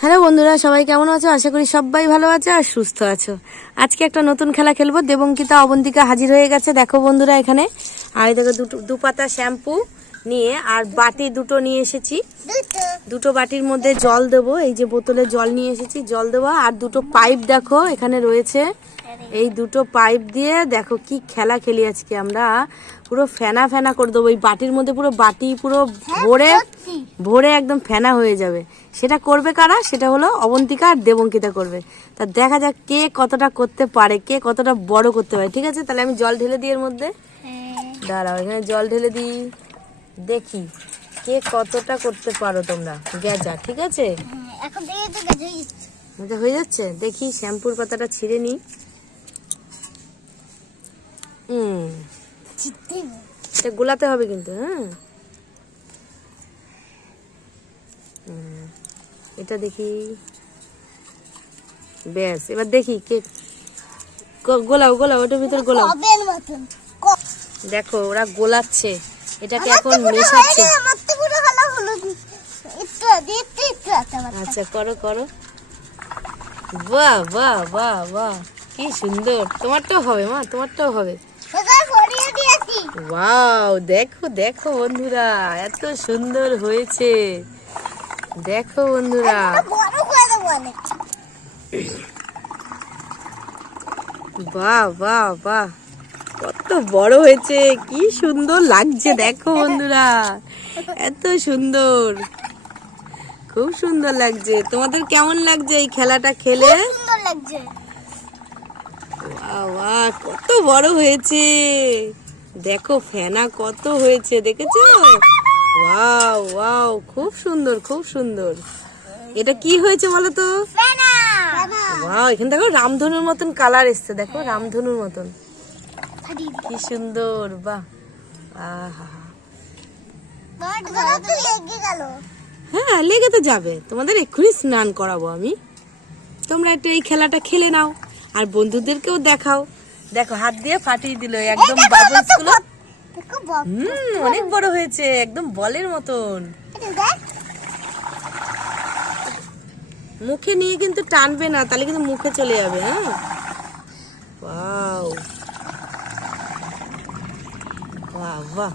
Hello বন্ধুরা সবাই কেমন আছো? আশা করি সবাই ভালো আছে আর সুস্থ আছো। আজকে একটা নতুন খেলা খেলব। দেবঙ্কিতা অবন্তিকা হাজির হয়ে গেছে। দেখো বন্ধুরা এখানে। আর দেখো দুটো দু পাতা শ্যাম্পু নিয়ে আর বাটি দুটো নিয়ে এসেছি। দুটো বাটির মধ্যে জল দেবো। এই যে বোতলে জল নিয়ে এসেছি জল দেবো। আর দুটো পাইপ দেখো এখানে রয়েছে। এই দুটো পাইপ দিয়ে দেখো কি খেলা খেলি আজকে আমরা। পুরো ফেনা ফেনা করে দেবো। ওই বাটির মধ্যে পুরো বাটি পুরো ভরে ভরে একদম ফেনা হয়ে যাবে। সেটা করবে কারা? সেটা হলো অবন্তিকা আর দেবঙ্কিতা করবে। তা দেখা যাক কে কতটা করতে পারে কে কতটা বড় করতে পারে। ঠিক আছে? তাহলে আমি জল ঢেলে দিই এর মধ্যে। দাঁড়াও এখানে জল ঢেলে দিই। দেখি কে কতটা করতে পারো তোমরা? গেজা ঠিক আছে? এখন থেকে গেছে এটা হয়ে যাচ্ছে। দেখি শ্যাম্পুর পাতাটা ছিঁড়ে নিই। হুম এটা গোলাতে হবে কিন্তু হ্যাঁ? এটা দেখি। ব্যাস এবার দেখি কে গোলাও গোলাও ওটার ভিতর গোলাও। দেখো ওরা গোলাচ্ছে এটাকে এখন মেশাচ্ছে। আচ্ছা করো করো। বাহ বাহ বাহ বাহ কি সুন্দর। তোমারটাও হবে মা তোমারটাও হবে? ওয়াও দেখো দেখো বন্ধুরা এত সুন্দর হয়েছে। দেখো বন্ধুরা। বাহ বাহ বাহ কত বড় হয়েছে কি সুন্দর লাগছে দেখো বন্ধুরা এত সুন্দর। খুব সুন্দর লাগছে। তোমাদের কেমন লাগছে এই খেলাটা খেলে? কত বড় হয়েছে। দেখো ফেনা কত হয়েছে দেখেছ? ওয়াও ওয়াও খুব সুন্দর খুব সুন্দর। এটা কি হয়েছে বলো তো। ওয়াও এখানে দেখো রামধনুর মতন কালার এসছে দেখো রামধনুর মতন। কি সুন্দর বাহ। আহা। হ্যাঁ লেগে তো যাবে। তোমাদের এক্ষুনি স্নান করাবো আমি। তোমরা একটু এই খেলাটা খেলে নাও আর বন্ধুদেরকেও দেখাও। দেখো হাত দিয়ে ফাটিয়ে দিল একদম বাবলসগুলো। হুম অনেক বড় হয়েছে একদম বলের মতন। মুখে নিয়ে কিন্তু টানবে না তাহলে কিন্তু মুখে চলে যাবে হ্যাঁ? ওয়াও। বাহ বাহ।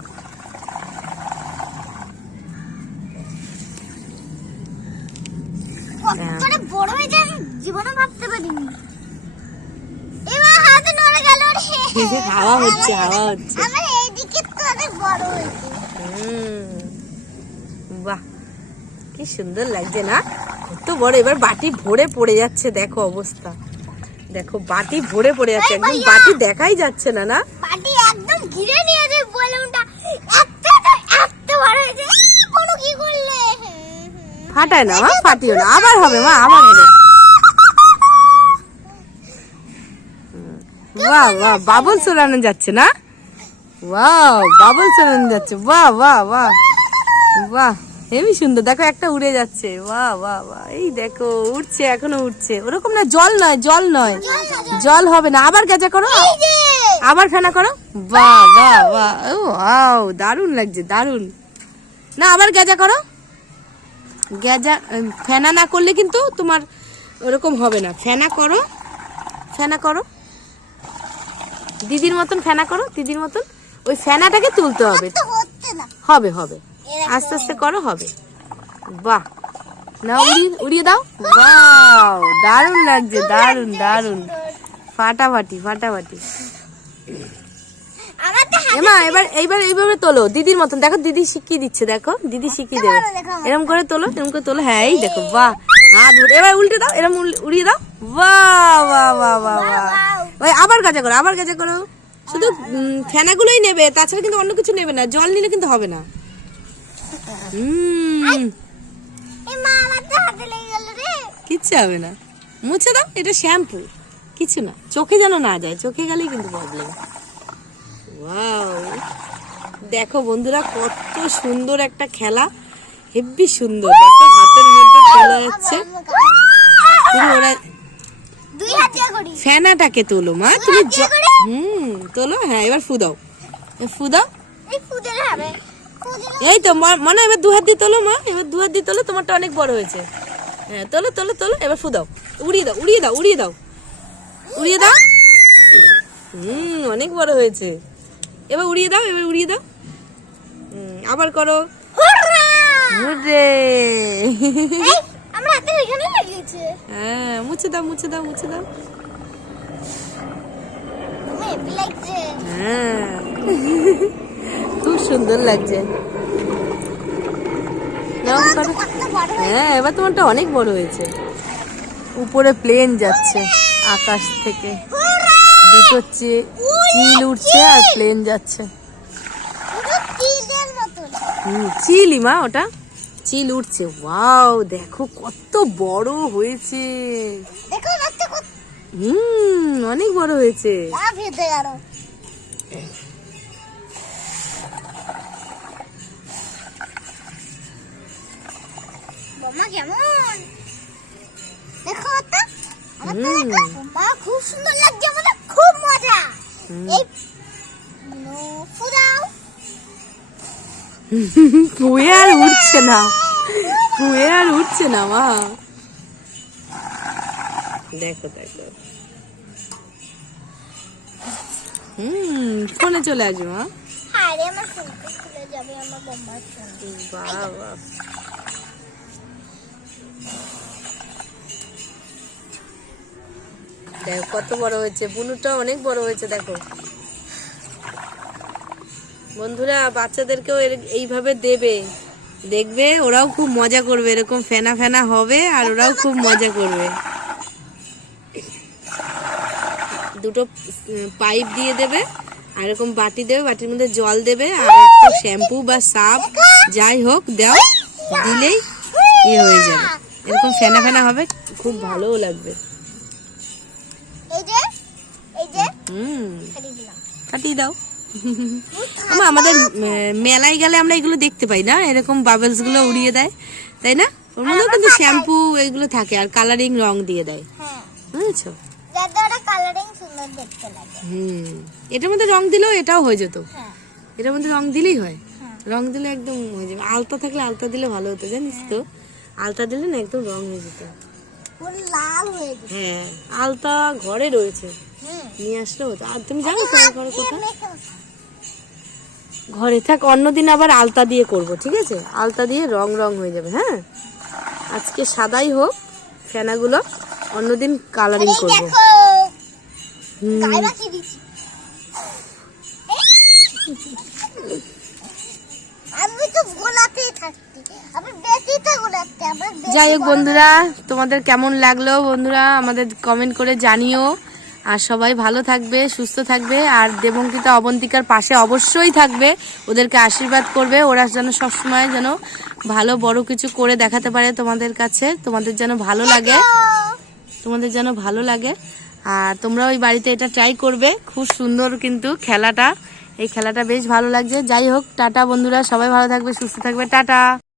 বড় জীবনে ভাবতে পারিনি এবার হাতে নড়ে গেল রে হাওয়া হচ্ছে হাওয়া হচ্ছে। বাহ কি সুন্দর লাগছে না? কত বড় এবার বাটি ভরে পড়ে যাচ্ছে দেখো অবস্থা। দেখো বাটি ভরে পড়ে যাচ্ছে একদম বাটি দেখাই যাচ্ছে না না? পাটি একদম ঘিরে নিয়েছে বেলুনটা এত এত বড় হয়েছে ই, কি করলে? ফাটায় না ফাটিও না আবার হবে মা আবার হবে। বাহ বাহ বাবল চড়ানো যাচ্ছে না? বাহ বাবল চড়ানো যাচ্ছে। বাহ বাহ বাহ বাহ হেবি সুন্দর। দেখো একটা উড়ে যাচ্ছে। বাহ বাহ বাহ এই দেখো উঠছে এখনও উঠছে ওরকম না জল নয় জল নয়। জল হবে না। আবার গেজা করো। আবার ফেনা করো। বাহ বাহ বাহ ও আও দারুণ লাগছে দারুণ। না আবার গেজা করো। গেজা ফেনা না করলে কিন্তু তোমার ওরকম হবে না। ফেনা করো ফেনা করো। দিদির মতন ফেনা করো দিদির মতন। ওই ফেনাটাকে তুলতে হবে। হবে হবে। আস্তে আস্তে করো হবে। বাহ। না উড়িয়ে উড়িয়ে দাও। বাহ! দারুণ লাগছে দারুণ দারুণ। ফাটাফাটি ফাটাফাটি। এমা এবার এইবার এইভাবে তোলো। দিদির মতন। দেখো দিদি শিখিয়ে দিচ্ছে দেখো। দিদি শিখিয়ে দেবে। এরম করে তোলো এরম করে তোলো। হ্যাঁ এই দেখো বাহ। হাত এবার উল্টে দাও এরম উড়িয়ে দাও। বাহ বাহ বাহ। বাহ বাহ ওই আবার গাজা করো আবার গাজা করো শুধু ফেনাগুলোই নেবে তাছাড়া কিন্তু অন্য কিছু নেবে না জল নিলে কিন্তু হবে না কিচ্ছু হবে না মুছে দাও এটা শ্যাম্পু কিছু না চোখে যেন না যায় চোখে গেলেই কিন্তু প্রবলেম ওয়াও দেখো বন্ধুরা কত সুন্দর একটা খেলা হেব্বি সুন্দর দেখো হাতের মধ্যে তোলা যাচ্ছে ওরা ফেনাটাকে তোলো মা। তুমি হুম তোলো হ্যাঁ এবার ফু দাও। ফু দাও। এই ফুদের হবে। এই তো মনে এবার দু হাত দিয়ে তোলো মা। এবার দু হাত দিয়ে তোলো তোমারটা অনেক বড় হয়েছে। হ্যাঁ তোলো তোলো তোলো এবার ফু দাও। উড়িয়ে দাও উড়িয়ে দাও উড়িয়ে দাও। উড়িয়ে দাও। হুম অনেক বড় হয়েছে। এবার উড়িয়ে দাও এবার উড়িয়ে দাও। আবার করো। হুররা! এখানে লাগিয়েছে। হ্যাঁ মুছে দাও মুছে দাও দাও। হ্যাঁ। খুব সুন্দর লাগছে। হ্যাঁ এবার তোমারটা অনেক বড় হয়েছে। উপরে প্লেন যাচ্ছে আকাশ থেকে! দুটো চিল উঠছে আর প্লেন যাচ্ছে। তীরের হুম, চিলই মা ওটা? চিল উঠছে। ওয়াও দেখো কত বড় হয়েছে। দেখো কত হুম অনেক বড় হয়েছে। কেমন? দেখো আমার তো হুম। খুব সুন্দর লাগছে মানে খুব মজা। এই পুয়ে আর উঠছে না পুয়ে আর উঠছে না মা দেখো দেখো হুম ফোনে চলে আসবে মা বাবা দেখো কত বড় হয়েছে বুনুটা অনেক বড় হয়েছে দেখো. বন্ধুরা বাচ্চাদেরকেও এইভাবে দেবে। দেখবে ওরাও খুব মজা করবে এরকম ফেনা ফেনা হবে আর ওরাও খুব মজা করবে। দুটো পাইপ দিয়ে দেবে আর এরকম বাটি দেবে বাটির মধ্যে জল দেবে আর একটু শ্যাম্পু বা সাপ যাই হোক দাও দিলেই ইয়ে হয়ে যাবে। এরকম ফেনা ফেনা হবে খুব ভালোও লাগবে। হুম। কাটিয়ে দাও। আমা আমাদের মেলায় গেলে আমরা এগুলো দেখতে পাই না। এরকম বাবলসগুলো উড়িয়ে দেয় তাই না? ওর মধ্যেও কিন্তু শ্যাম্পু এগুলো থাকে আর কালারিং রং দিয়ে দেয়। হ্যাঁ। বুঝেছ? হুম। এটার মধ্যে রং দিলেও এটাও হয়ে যেত। হ্যাঁ। এটার মধ্যে রং দিলেই হয়। হ্যাঁ। রং দিলে একদম হয়ে যাবে। আলতা থাকলে আলতা দিলে ভালো হতো জানিস তো? আলতা দিলে না একদম রং হয়ে যেত। হয়ে আলতা ঘরে রয়েছে। নিয়ে আসলে হতো। আর তুমি জানো তোমার ঘরে কোথায়? ঘরে থাক অন্যদিন আবার আলতা দিয়ে করব ঠিক আছে? আলতা দিয়ে রং রং হয়ে যাবে হ্যাঁ? আজকে সাদাই হোক ফেনাগুলো অন্যদিন কালারিং করব। যাই হোক বন্ধুরা তোমাদের কেমন লাগল বন্ধুরা? আমাদের কমেন্ট করে জানিও। আর সবাই ভালো থাকবে, সুস্থ থাকবে, আর দেবঙ্কিতা অবন্তিকার পাশে অবশ্যই থাকবে। ওদেরকে আশীর্বাদ করবে, ওরা যেন সবসময় যেন ভালো বড় কিছু করে দেখাতে পারে তোমাদের কাছে। তোমাদের যেন ভালো লাগে। তোমাদের যেন ভালো লাগে। আর তোমরা ওই বাড়িতে এটা ট্রাই করবে। খুব সুন্দর কিন্তু খেলাটা। এই খেলাটা বেশ ভালো লাগছে। যাই হোক, টাটা বন্ধুরা, সবাই ভালো থাকবে, সুস্থ থাকবে। টাটা!